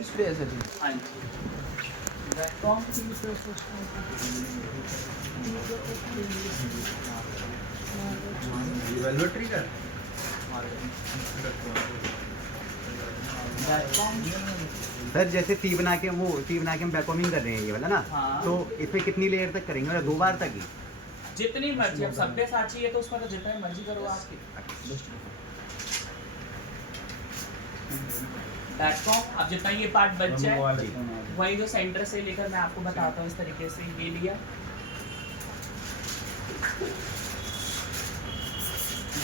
Display है sir जी। हाँ जी। Vacuum velvet tree का सर जैसे सी बना के हम वैक्यूमिंग कर रहे हैं ये वाला ना। हाँ। तो इसमें कितनी लेयर तक करेंगे, मतलब 2 बार तक ही? जितनी मर्जी, अब सब पे साथ चाहिए तो उसमें तो जितनी मर्जी करो आप। वैक्यूम अब जितना ये पार्ट बच जाए वही जो सेंटर से लेकर मैं आपको बताता हूँ इस तरीके से ये लिया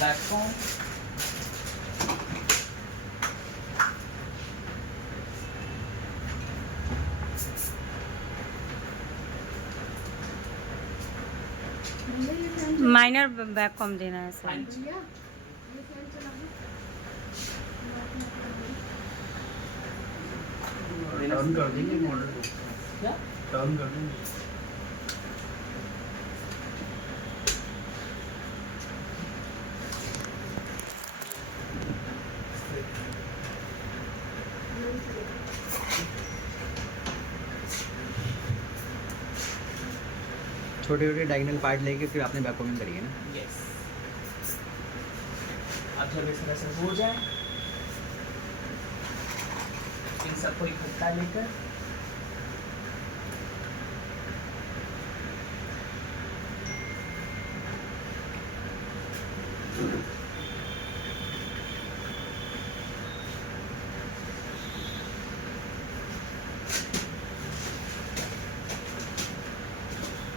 वैक्यूम। माइनर वैक्यूम देना है हाँ सर। जी। टर्न कर देंगे मॉडल को, क्या टर्न कर देंगे। छोटे छोटे डायगोनल पार्ट लेके फिर आपने वैक्यूमिंग करी है ना? यस। अब जब इस तरह से हो जाए इन सबको इकट्ठा लेकर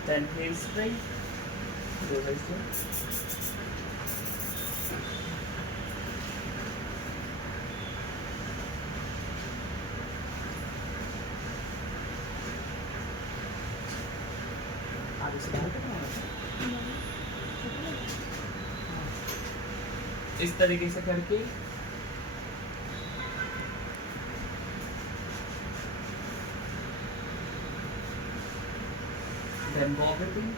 then hair spray आगे से इस तरीके से करके then bobbing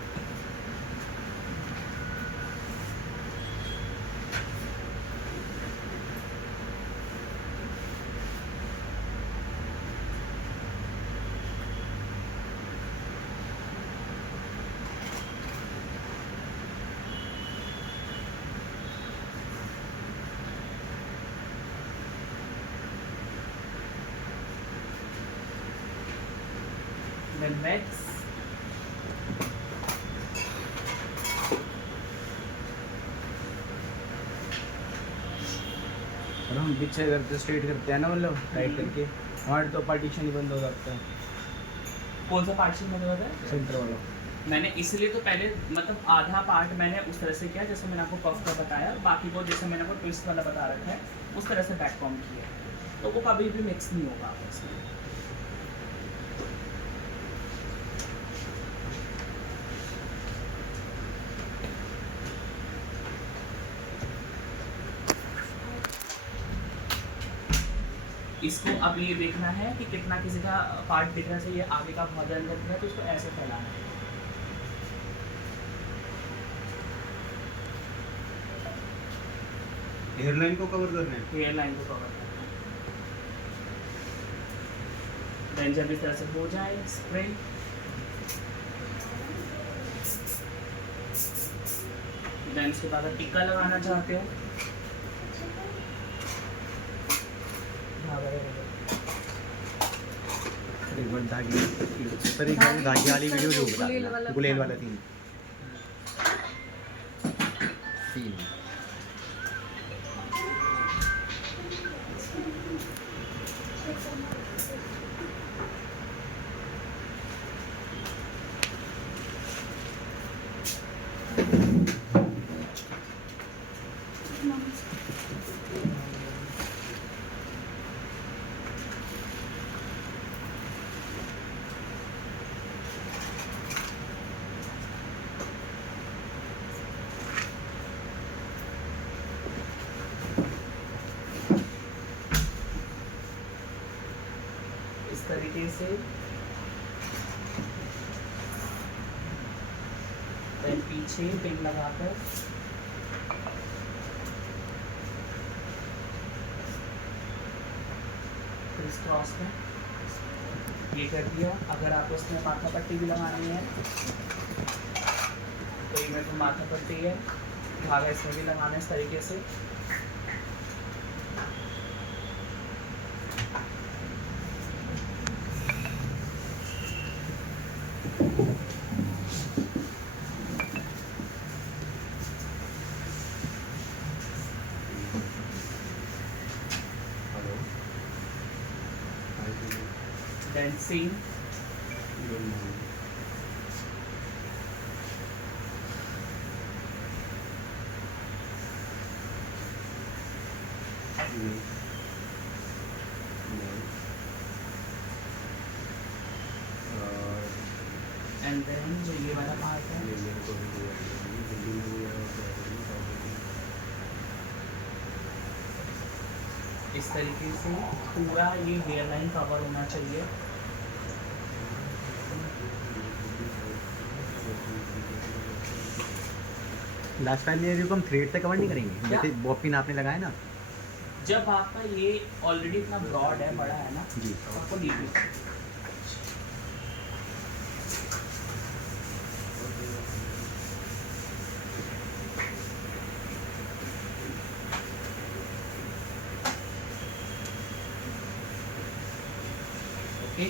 then wax और हम पीछे करते स्ट्रेट करते हैं ना, मतलब टाइट करके हमारे तो पार्टीशन ही बंद हो जाता है। कौन सा पार्टीशन मैंने बताया सेंटर वाला मैंने इसलिए तो पहले मतलब आधा पार्ट मैंने उस तरह से किया जैसे मैंने आपको पफ का बताया, बाकी को जैसे मैंने आपको ट्विस्ट वाला बता रखा है उस तरह से बैककॉम किया, तो वो कभी भी मिक्स नहीं होगा आपस में। इसको अब ये देखना है कि कितना किसी का पार्ट दिखना चाहिए, आगे का बहुत ज़्यादा दिख रहा है तो उसको ऐसे फैलाना है। हेयरलाइन को कवर करना है। हेयर लाइन को कवर करना है। देन जब इस तरह से हो जाए स्प्रे देन उसके बाद टिक्का लगाना चाहते हो एक बार धागे सर, एक बार धागे वाली वीडियो जो बता देना, गुलेल वाला सीन। इस तरीके से देन पीछे पिन लगाकर इस क्रॉस में ये कर दिया। अगर आपको इसमें माथा पट्टी भी लगानी है तो ये मेरे को माथा पट्टी है, धागा इसमें भी लगाना है इस तरीके से। Then seam, and then जो ये वाला पार्ट है इस तरीके से पूरा ये हेयर लाइन कवर होना चाहिए। लास्ट टाइम ये हम थ्रेड से कवर नहीं करेंगे, क्या? जैसे बॉपिन आपने लगाया ना जब आपका ये ऑलरेडी इतना ब्रॉड है, बड़ा है ना, जी, आपको नीचे ओके।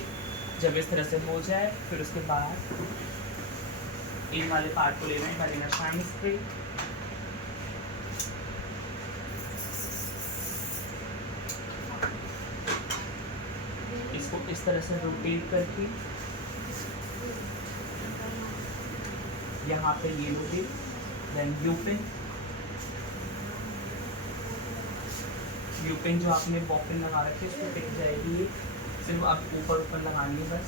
जब इस तरह से हो जाए फिर उसके बाद इन वाले पार्ट को लेना है, लेना शाइन स्प्रे। इसको इस तरह से रोटेट करके यहाँ पे ये रोटेट, देन यू पिन जो आपने बॉपिन लगा रखी है उसको टिक जाएगी। ये सिर्फ आप ऊपर ऊपर लगानी है बस।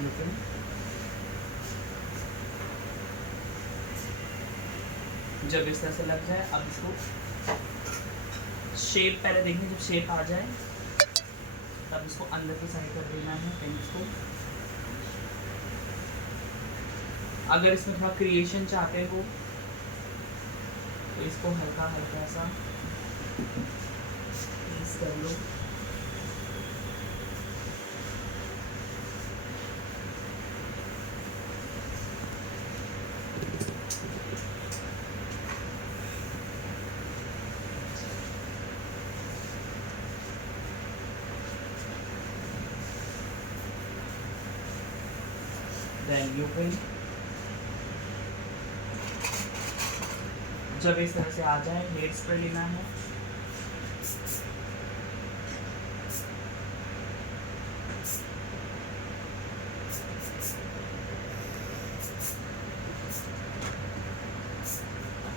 यू पिन जब इस तरह से लग जाए, अब इसको शेप पहले देखें, जब शेप आ जाए तब इसको अंदर की साइड कर देना है पेंस को। अगर इसमें थोड़ा क्रिएशन चाहते हो तो इसको हल्का हल्का सा प्रेस कर लो। Then you will जब इस तरह से आ जाए हेयर स्प्रे लेना है।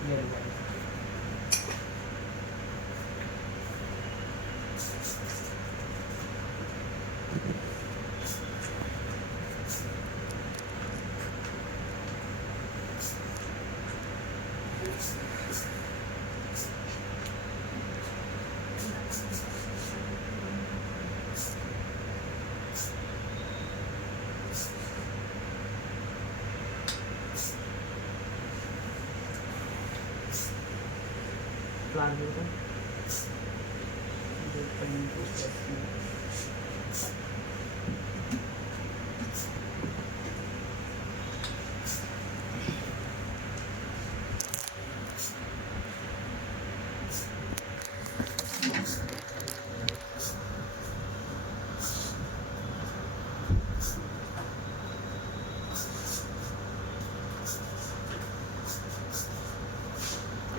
ये लो। प्लान देखो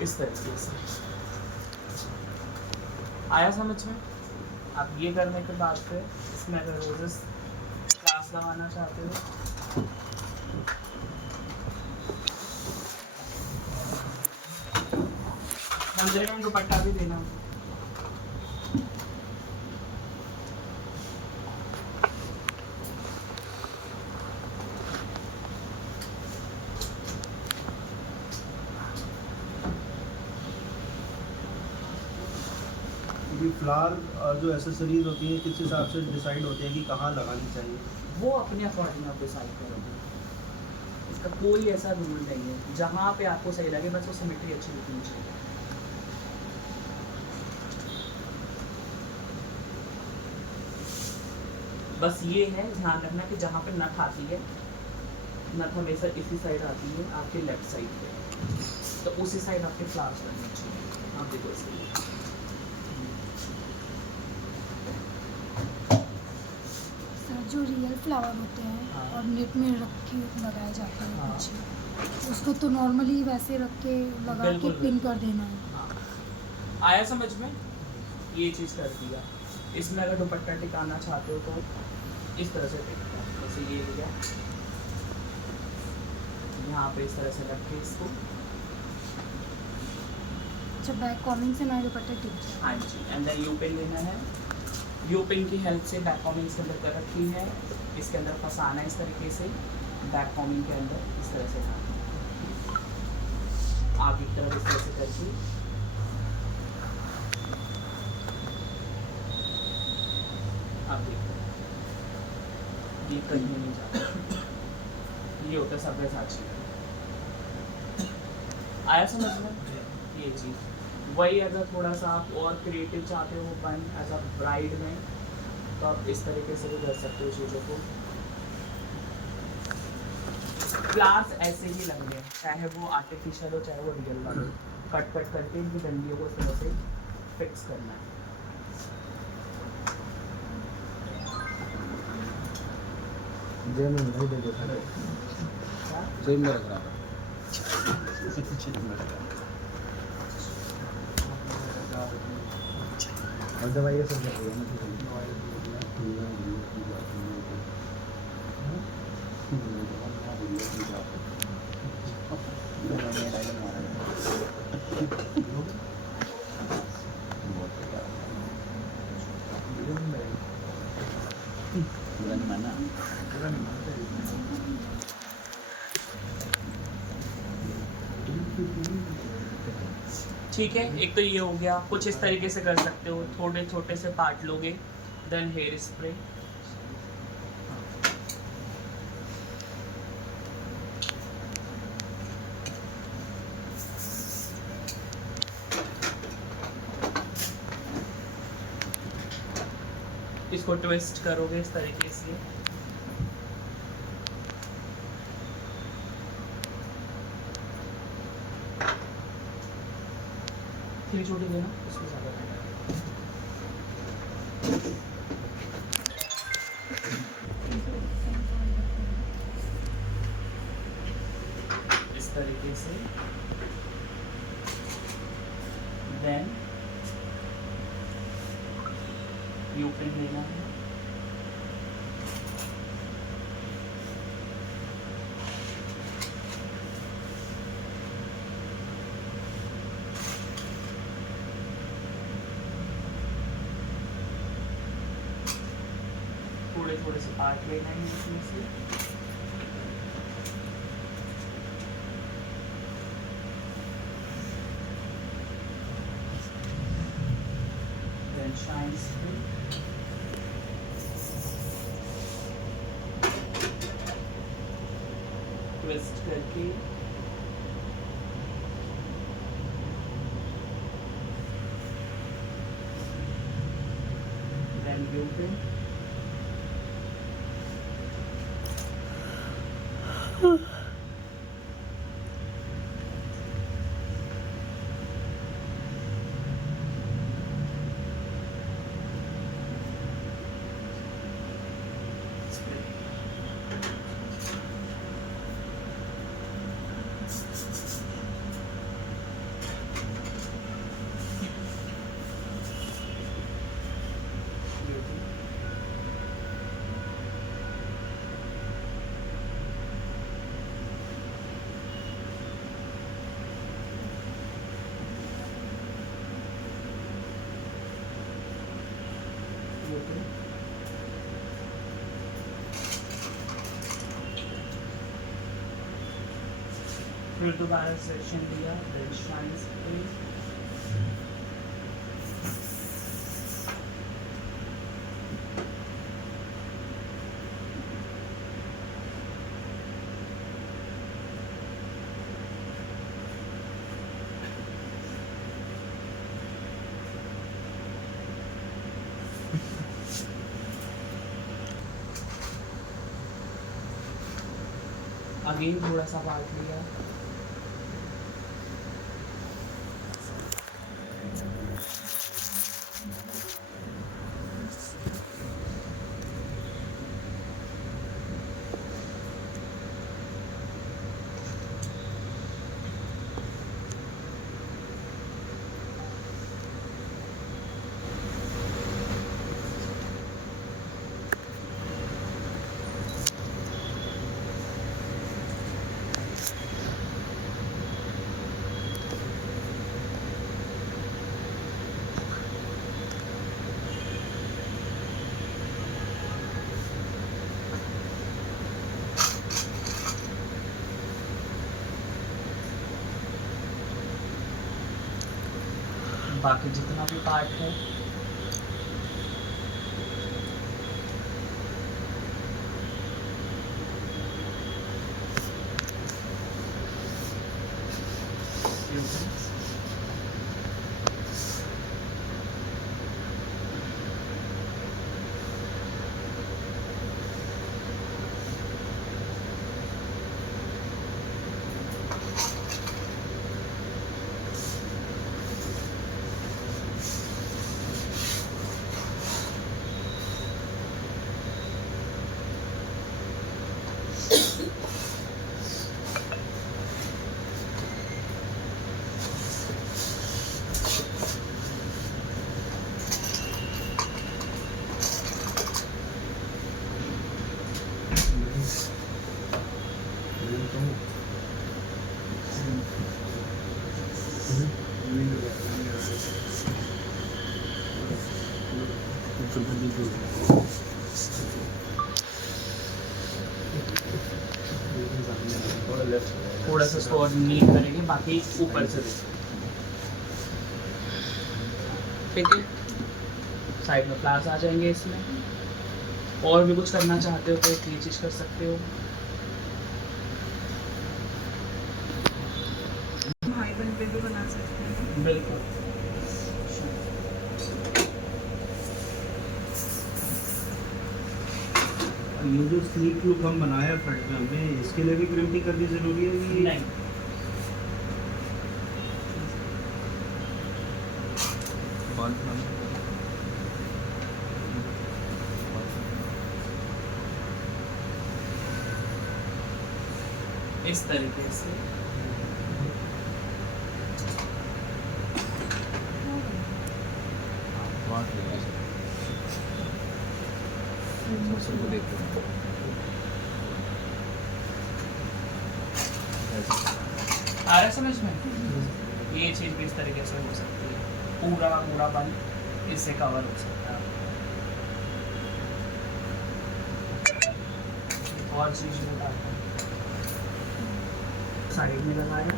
इस तरीके से आया समझ में। अब ये करने के बाद फिर इसमें अगर रोजेस क्लास लगाना चाहते हो कम से कम दुपट्टा भी देना। फ्लावर जो एसेसरीज होती हैं किस हिसाब से डिसाइड होती हैं कि कहाँ लगानी चाहिए? वो अपने अकॉर्डिंग आप डिसाइड करोगे, इसका कोई ऐसा रूल नहीं है। जहाँ पे आपको सही लगे बस वो सिमेट्री अच्छी होनी चाहिए। बस ये है ध्यान रखना कि जहाँ पे नथ आती है, नथ हमेशा इसी साइड आती है आपके लेफ्ट साइड पे, तो उसी साइड आपके फ्लावर्स बनने चाहिए। आप देखो इसके लिए सर जो रियल फ्लावर होते हैं हाँ। और नेट में रख के लगाए जाते हैं हाँ। पीछे, उसको तो नॉर्मली वैसे रख के लगा के बिल्कुल, पिन कर देना है। हाँ। आया समझ में? ये चीज़ कर दिया। इसमें अगर दुपट्टा टिकाना चाहते हो तो इस तरह से टिकता है, जैसे ये लिया, यहाँ पे इस तरह से रख के इसको, अच्छा बैक कॉमिंग से हमारे दुपट्टे टिक जाए। हाँ जी, एंड देन यू पिन लेना है। यू पिन की हेल्प से बैक कॉमिंग इसके अंदर कर रखी है, इसके अंदर फंसाना है इस तरीके से, बैक कॉमिंग के अंदर इस तरह से आगे की तरफ इस तरह से करके आप देखते हैं ये कहीं नहीं जाता। ये होता है सब्यसाची। आया समझ में? ये चीज़ वही, अगर थोड़ा सा आप और क्रिएटिव चाहते हो बन एज अ ब्राइड में, तो आप इस तरीके से भी कर सकते हो चीज़ों को। फ्लावर्स ऐसे ही लगने हैं, चाहे वो आर्टिफिशियल हो चाहे वो रियल वाले, कट कट करके इनकी डंडियों को इस तरह से फिक्स करना है। जे में नहीं दे दो सारे जेब में रख रहा था। और दवाई ये सब लग रही है ठीक है, एक तो ये हो गया। कुछ इस तरीके से कर सकते हो, थोड़े छोटे से पार्ट लोगे, देन हेयर स्प्रे, इसको ट्विस्ट करोगे इस तरीके से, थोड़ी छोटी देना, उसमें ज़्यादा इस तरीके से, देन यू पिन लेना है, थोड़े थोड़े से पार्ट लेना है इसमें से, देन शाइन स्प्रे, ट्विस्ट करके देन यू पिन, फिर दोबारा सेक्शन दिया, देन शाइन स्प्रे, अगेन थोड़ा सा पार्ट लिया, बाकी जितना भी पार्ट है थोड़ा सा इसको और नीट करेंगे, बाकी ऊपर से देखो, ठीक है। साइड में फ्लावर्स आ जाएंगे इसमें। और भी कुछ करना चाहते हो तो ये चीज़ कर सकते हो। हाई बन पे भी बना सकते हैं। बिल्कुल। ये जो स्लीक लुक हम बनाया फ्रंट में हमने, इसके लिए भी प्रिंटिंग करनी जरूरी है कि नहीं, इस तरीके से आ रहा है समझ में? ये चीज़ भी इस तरीके से हो सकती है, पूरा पूरा बन इससे कवर हो सकता है। और चीज़ बताता हूँ, साइड में लगाया,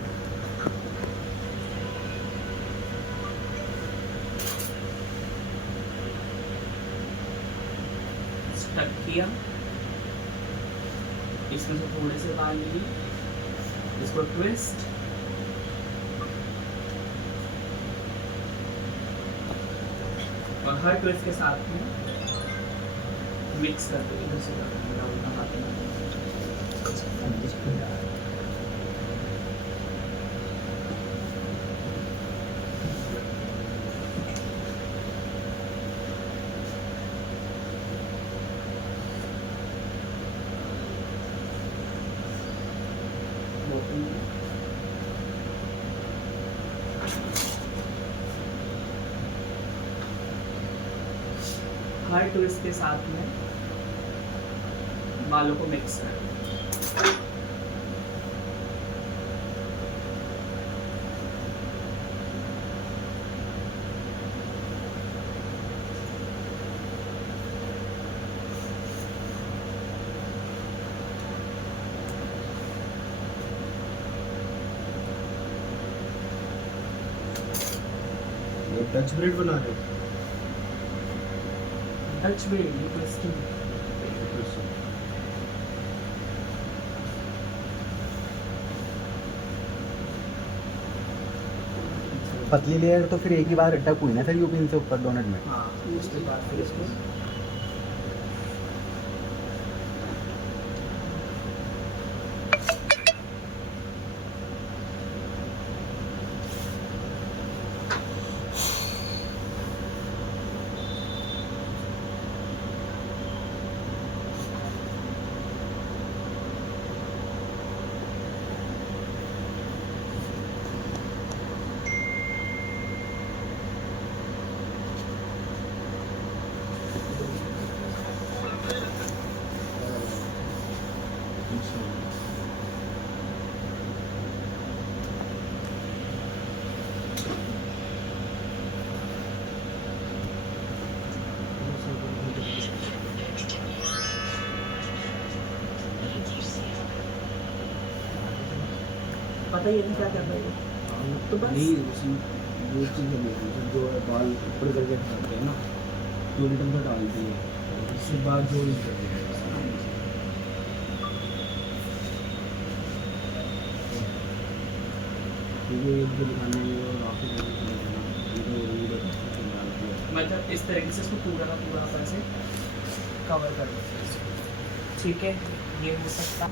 स्टक किया, इसमें से थोड़े से बाल लिए, इसको ट्विस्ट, और हर ट्विस्ट के साथ में मिक्स कर दो, इधर से कर दो, उल्टा हाथ में। हर ट्विस्ट के साथ में बालों को मिक्स कर दो। डच ब्रेड बना रहे हो? टच भी ट्विस्टिंग। पतली लेयर तो फिर एक ही बार अटक हुई ना सर यूपिन से ऊपर डोनट में। हाँ, उसके बाद फिर इसको बताइए ना क्या करना है तो बस नहीं उसी वो चीज़ है मेरी, जो बाल ऊपर करके डालते हैं ना, जो रिटर्न का डालती है, उसके बाद जो यूज करते हैं क्योंकि ये जो दिखाने में और आपको मतलब इस तरीके से इसको पूरा का पूरा आप ऐसे कवर कर दो, ठीक है, ये हो सकता।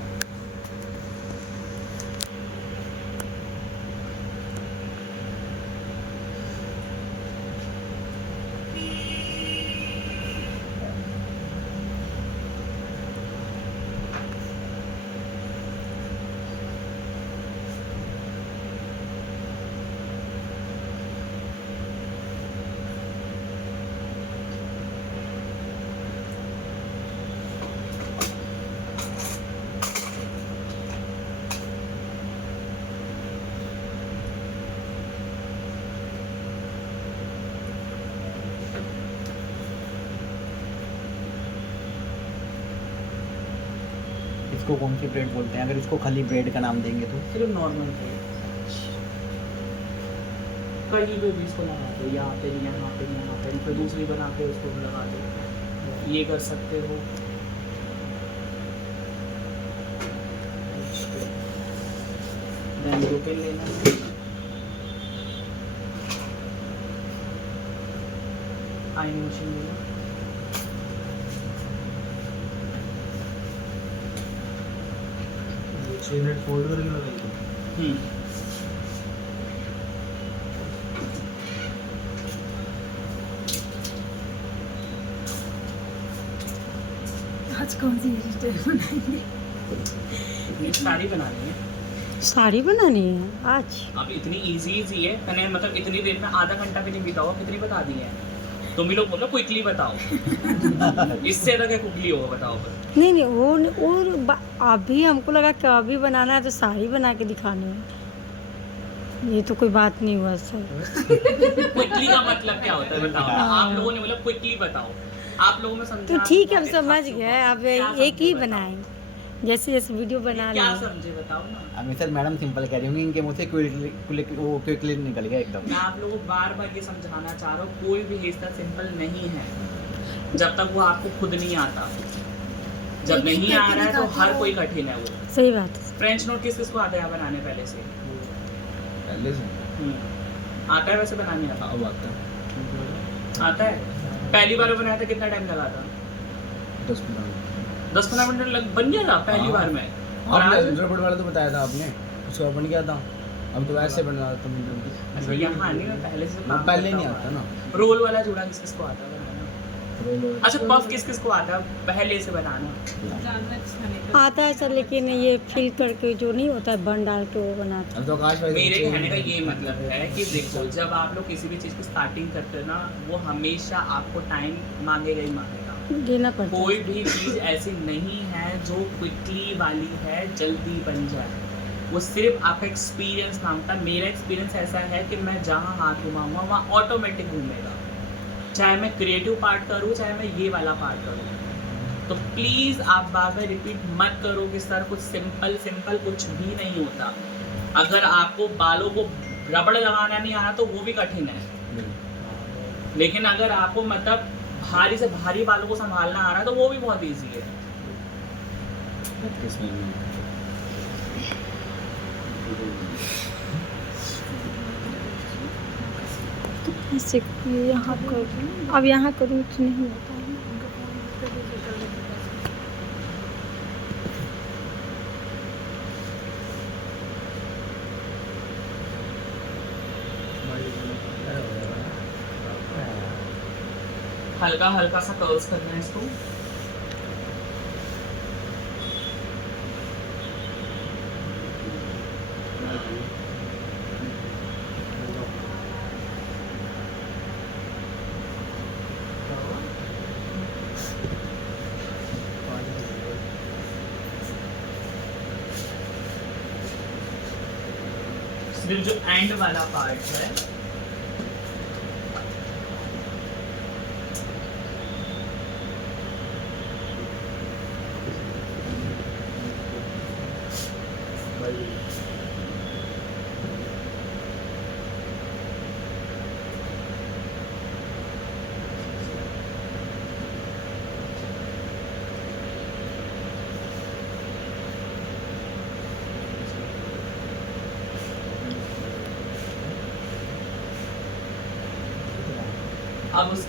इसको कौन सी ब्रेड बोलते हैं, अगर इसको खाली ब्रेड का नाम देंगे तो? सिर्फ नॉर्मल है, कहीं पे भी इसको लगा दो, यहाँ पे फिर दूसरी बना के उसको लगा दो, ये कर सकते हो। देन रोके लेना है, आईनी मशीन लेना, नेट फोल्ड करके लगाइए। आज कौन सी हेयर बनाएंगे? ये सारी बनानी है। साड़ी बनानी है आज? अब इतनी इजी है, मैंने मतलब इतनी देर में आधा घंटा भी नहीं बीता हुआ, कितनी बता दी है। तुम ही लोग बोलो क्विकली बताओ। इससे ज़्यादा क्या क्विकली होगा बताओ बस। नहीं वो अभी हमको लगा कि अभी बनाना है तो साड़ी बना के दिखानी है, ये तो कोई बात नहीं हुआ सर। क्विकली का मतलब क्या होता है बताओ ना? आप लोगों ने बोला क्विकली बताओ, आप लोगों में समझा तो ठीक है, हम समझ गए, अब एक ही बनाएं जैसे जैसे वीडियो बना क्या लें। समझे बताओ ना। अभी सर मैडम सिंपल कह रही होंगी, इनके मुँह से क्विकली निकल गया एकदम। मैं आप लोगों को बार बार ये समझाना चाह रहा हूँ, कोई भी हेयर स्टाइल सिंपल नहीं है जब तक वो आपको खुद नहीं आता। जब नहीं आ रहा है तो हर कोई कठिन है वो। सही बात है। फ्रेंच नोट किस किसको आता है बनाने पहले से? पहले से आता है वैसे बनाने आता? अब आता है आता है। पहली बार बनाया था कितना टाइम लगा था? 10-15 मिनट बन गया था पहली बार में। और आपने आज इंटरप्रेट वाला तो बताया था आपने, उसका बन गया था। अब तो वैसे बन रहा था अच्छा यहाँ नहीं, पहले से काम पहले करता नहीं हुआ आता है। ना। रोल वाला जूड़ा किस किसको आता है बनाना? अच्छा पफ किस किसको आता है पहले से बनाना? ज़्यादा अच्छा नहीं आता है सर, लेकिन ये फिल करके जो नहीं होता है बन डाल के वो बनाते अब तो आकाश भाई मेरे कहने का ये मतलब है कि देखो, जब आप लोग किसी भी चीज़ की स्टार्टिंग करते हो ना, वो हमेशा आपको टाइम मांगेगा ही मांगेगा। हैं, देना पड़ता कोई है। भी चीज़ ऐसी नहीं है जो क्विकली वाली है जल्दी बन जाए। वो सिर्फ आपका एक्सपीरियंस मांगता है। मेरा एक्सपीरियंस ऐसा है कि मैं जहाँ हाथ घुमाऊंगा वहाँ ऑटोमेटिक घूमेगा, चाहे मैं क्रिएटिव पार्ट करूँ चाहे मैं ये वाला पार्ट करूँ। तो प्लीज़ आप बार बार रिपीट मत करो कि सर कुछ सिंपल कुछ भी नहीं होता। अगर आपको बालों को रबड़ लगाना नहीं आना तो वो भी कठिन है, लेकिन अगर आपको मतलब भारी से भारी बालों को संभालना आ रहा है तो वो भी बहुत ईजी है। ऐसे यहाँ करूँ, अब यहाँ करूँ तो नहीं होता है। हल्का हल्का सा कर्ल्स करना है इसको। सिर्फ जो एंड वाला पार्ट है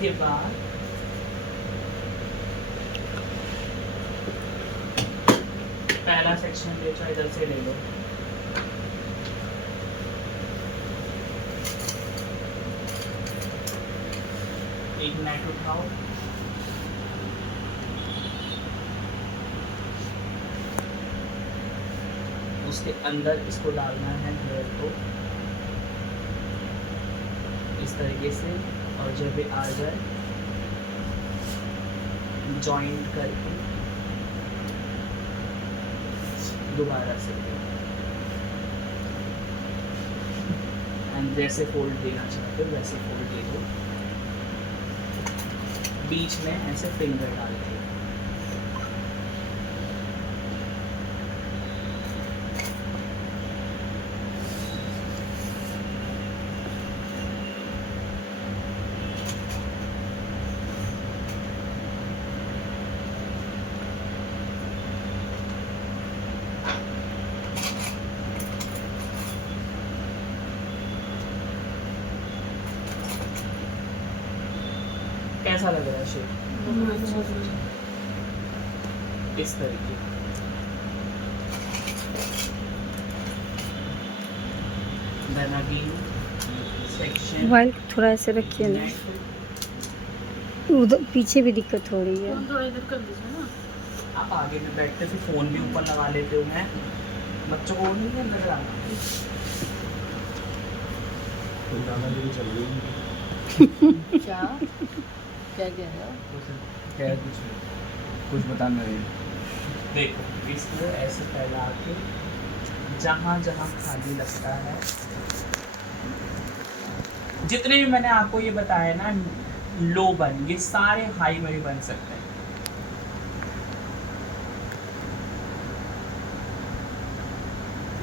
इसके बाद पहला सेक्शन ले चाहे इधर से ले लो। एक नेट उठाओ, उसके अंदर इसको डालना है हेयर को इस तरीके से, और जब ये आ जाए जॉइंट करके दोबारा से, एंड जैसे फोल्ड देना चाहते हो वैसे फोल्ड दे दो, बीच में ऐसे फिंगर डाल के। कैसा लग रहा है शेप? इस तरीके देन अगेन सेक्शन मोबाइल थोड़ा ऐसे रखिए ना, उधर पीछे भी दिक्कत हो रही है। फोन थोड़ा इधर कर दीजिए ना। आप आगे में बैठते फिर फोन भी ऊपर लगा लेते हो। मैं बच्चों को नहीं है नजर आना। तो दादागिरी चल रही है। क्या क्या कह रहे हो? क्या है कुछ बताना है। देखो इसको ऐसे फैला के जहाँ जहाँ खाली लगता है, जितने भी मैंने आपको ये बताया ना लो बन, ये सारे हाई में भी बन सकते हैं।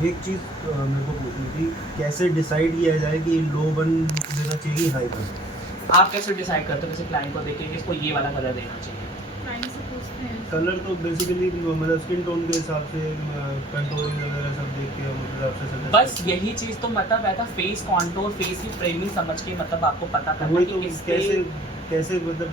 एक चीज़ मेरे को पूछनी थी, कैसे डिसाइड किया जाए कि लो बन देना चाहिए हाई बन? आप कैसे डिसाइड करते हो किसी क्लाइंट को देखेंगे इसको ये वाला कलर देना चाहिए? क्लाइंट से पूछते हैं। कलर तो बेसिकली मतलब स्किन टोन के हिसाब से, कंटूरिंग वगैरह सब देख के हम उस हिसाब से suggest बस करते हैं। यही चीज़ तो मतलब रहता फेस कॉन्टोर, फेस की फ्रेमिंग समझ के मतलब आपको पता करना वही कि तो किसके कैसे कैसे मतलब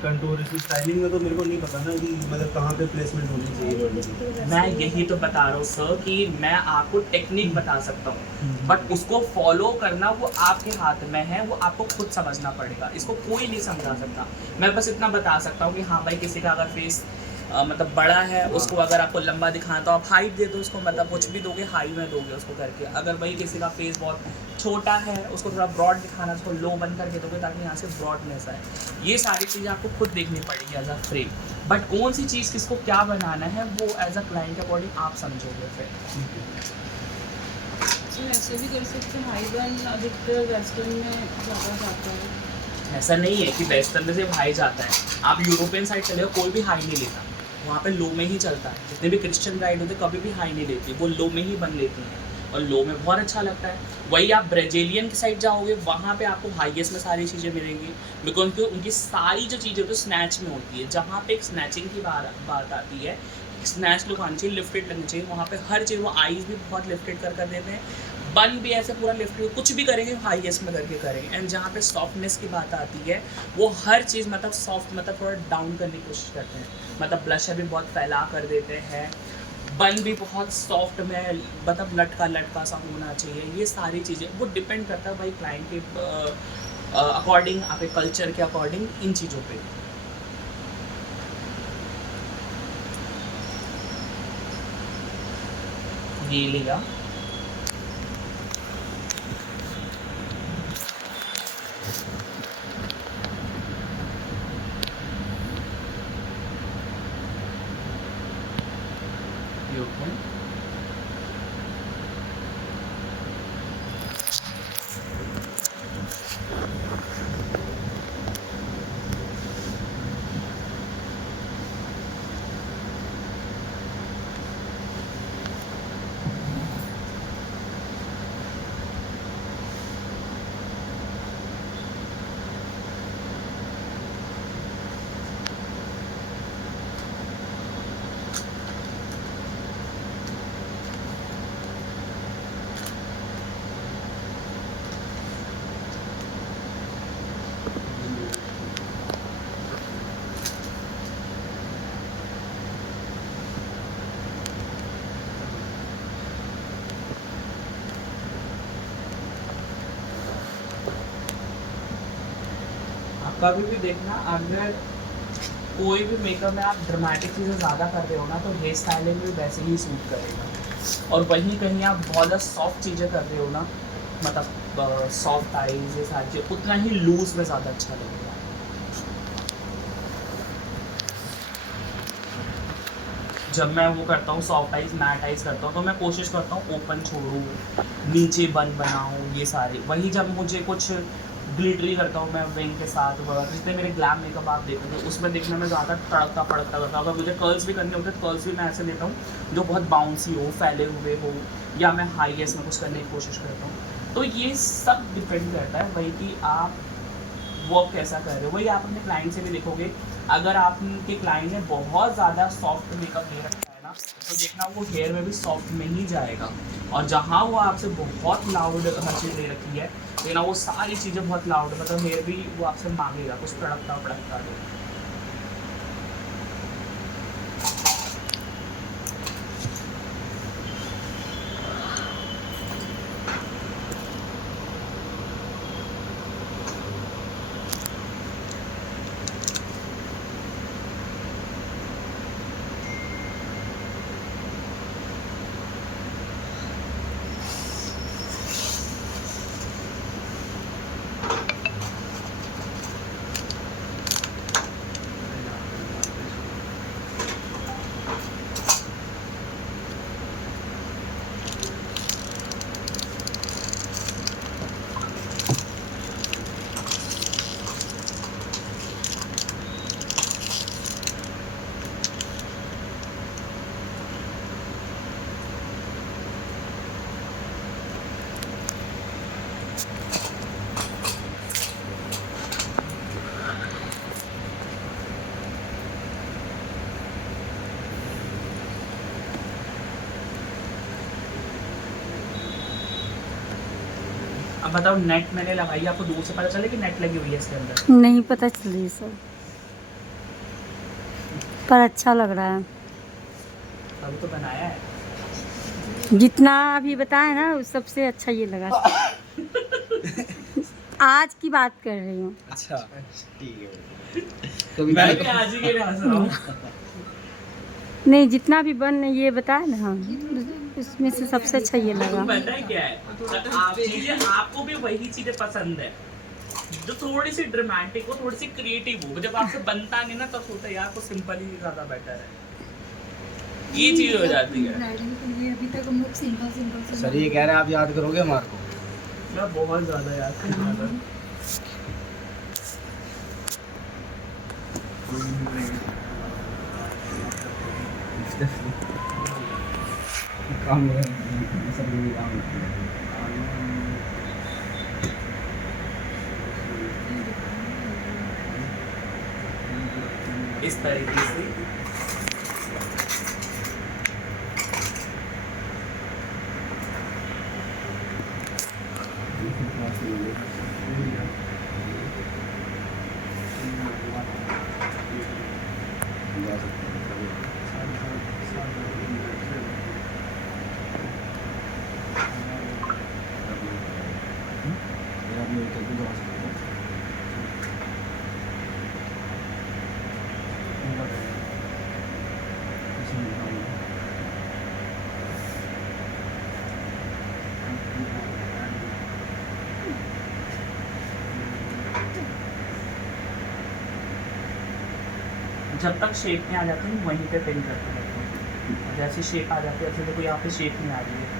कंटूर इसकी स्टाइलिंग में तो मेरे को नहीं पता ना कि मतलब कहाँ पे प्लेसमेंट होनी चाहिए बॉडी की। मैं यही तो बता रहा हूँ सर कि मैं आपको टेक्निक बता सकता हूँ, बट उसको फॉलो करना वो आपके हाथ में है, वो आपको खुद समझना पड़ेगा। इसको कोई नहीं समझा सकता। मैं बस इतना बता सकता हूँ कि हाँ भाई किसी का अगर फेस मतलब बड़ा है, उसको अगर आपको लंबा दिखाना तो आप हाइट दे दो उसको, मतलब कुछ भी दोगे हाई में दोगे उसको करके। अगर भाई किसी का फेस बहुत छोटा है उसको थोड़ा ब्रॉड दिखाना, उसको लो बंद करके दोगे ताकि यहाँ से ब्रॉडनेस आए। ये सारी चीज़ें आपको खुद देखनी पड़ेगी एज अ फ्रेम, बट कौन सी चीज़ किसको क्या बनाना है वो एज अ क्लाइंट के अकॉर्डिंग आप समझोगे फिर। तो ऐसे भी कर सकते हैं, हाई बन अधिकतर वेस्टर्न में ज़्यादा जाता है। ऐसा नहीं है कि वेस्टर्न में सिर्फ हाई जाता है, आप यूरोपियन साइड चले जाओ कोई भी हाई नहीं लेता, वहाँ पे लो में ही चलता है। जितने भी क्रिश्चियन ब्राइड होते कभी भी हाई नहीं लेती, वो लो में ही बन लेती हैं और लो में बहुत अच्छा लगता है। वही आप ब्राज़ीलियन की साइड जाओगे वहाँ पे आपको हाईएस्ट में सारी चीज़ें मिलेंगी, बिकॉज उनकी सारी जो चीज़ें तो स्नैच में होती है। जहाँ पे एक स्नैचिंग की बात आती है, स्नैच लुक आनी चाहिए, लिफ्टेड लगनी चाहिए, वहाँ पे हर चीज़। वो आईज भी बहुत लिफ्टेड कर देते हैं, बन भी ऐसे पूरा लिफ्टेड, कुछ भी करेंगे हाईएस्ट में करके करेंगे। एंड जहाँ पे सॉफ्टनेस की बात आती है वो हर चीज़ मतलब सॉफ्ट, मतलब थोड़ा डाउन करने की कोशिश करते हैं, मतलब ब्लशर भी बहुत फैला कर देते हैं, बन भी बहुत सॉफ्ट में मतलब लटका सा होना चाहिए। ये सारी चीज़ें वो डिपेंड करता है भाई क्लाइंट के अकॉर्डिंग, आपके कल्चर के अकॉर्डिंग इन चीज़ों पे। ये लिया open. कभी भी देखना, अगर कोई भी मेकअप में आप ड्रामेटिक चीज़ें ज़्यादा कर रहे हो ना, तो हेयर स्टाइलिंग भी वैसे ही सूट करेगा। और वहीं कहीं आप बहुत ज़्यादा सॉफ्ट चीज़ें कर रहे हो ना, मतलब सॉफ्ट आईज, ये सारी चीज़ें, उतना ही लूज में ज़्यादा अच्छा लगेगा। जब मैं वो करता हूँ सॉफ्ट आइज मैट आइज करता हूँ, तो मैं कोशिश करता हूँ ओपन छोड़ूँ, नीचे बन बनाऊँ, ये सारे। वही जब मुझे कुछ ग्लिटरी करता हूँ मैं विंग के साथ, जितने मेरे ग्लैम मेकअप आप देखते हो उसमें देखने में ज़्यादा तड़कता फड़कता करता हूँ। अगर मुझे कर्ल्स भी करने होते हैं तो कर्ल्स भी मैं ऐसे लेता हूँ जो बहुत बाउंसी हो, फैले हुए हो, या मैं हाईएस्ट में कुछ करने की कोशिश करता हूँ। तो ये सब डिपेंड करता है वही कि आप वर्क कैसा कर रहे हो। वही आप अपने क्लाइंट से भी देखोगे, अगर आपके क्लाइंट ने बहुत ज़्यादा सॉफ्ट मेकअप ले रखा है ना, तो देखना वो हेयर में भी सॉफ्ट में ही जाएगा। और जहाँ वो आपसे बहुत लाउड हर चीज़ ले रखी है, देखना वो सारी चीज़ें बहुत लाउड, मतलब हेयर भी वो आपसे मांगेगा कुछ तड़कता फड़कता दो। अब बताओ, नेट मैंने लगाई, आपको दूर से पता चले कि नेट लगी हुई है इसके अंदर? नहीं पता चल रही सर, पर अच्छा लग रहा है। अभी तो बनाया है। जितना अभी बताया ना उस सबसे अच्छा ये लगा। आज की बात कर रही हूँ। अच्छा ठीक है। तो मैं भी आज ही के लिए हंस रहा हूँ। नहीं, जितना भी बन ये बताया ना, हाँ, उसमें से सबसे अच्छा ये लगा। पता है क्या है, आप चीजें, आपको भी वही चीजें पसंद है जो थोड़ी सी ड्रामेटिक हो, थोड़ी सी क्रिएटिव हो। जब आपसे बनता नहीं ना, तब सोचते यार कुछ सिंपल ही ज्यादा बेटर है, ये चीज हो जाती है। ब्राइडल के लिए अभी तक हम लोग सिंपल सिंपल सर ये कह रहे हैं आप याद करोगे हमारे को? मैं बहुत ज्यादा याद करने वाला हूँ। काम है सर, ये काम है। इस तरीके से जब तक शेप में आ जाती है वहीं पे पिन करते रहते हैं। जैसे शेप आ जाती है, ऐसे देखो यहाँ पे शेप नहीं आ रही है।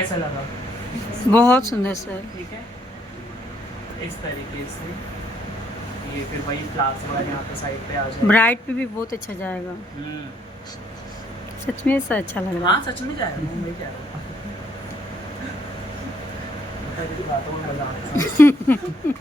कैसा लगा? बहुत सुंदर सर। ठीक है, इस तरीके से ये फिर वही फ्लावर्स वगैरह यहाँ पे साइड पे आ जाए। ब्राइड पे भी बहुत अच्छा जाएगा, सच में सर अच्छा लग रहा हाँ सच में जाएगा, मैं क्या बातों में मजा आता है।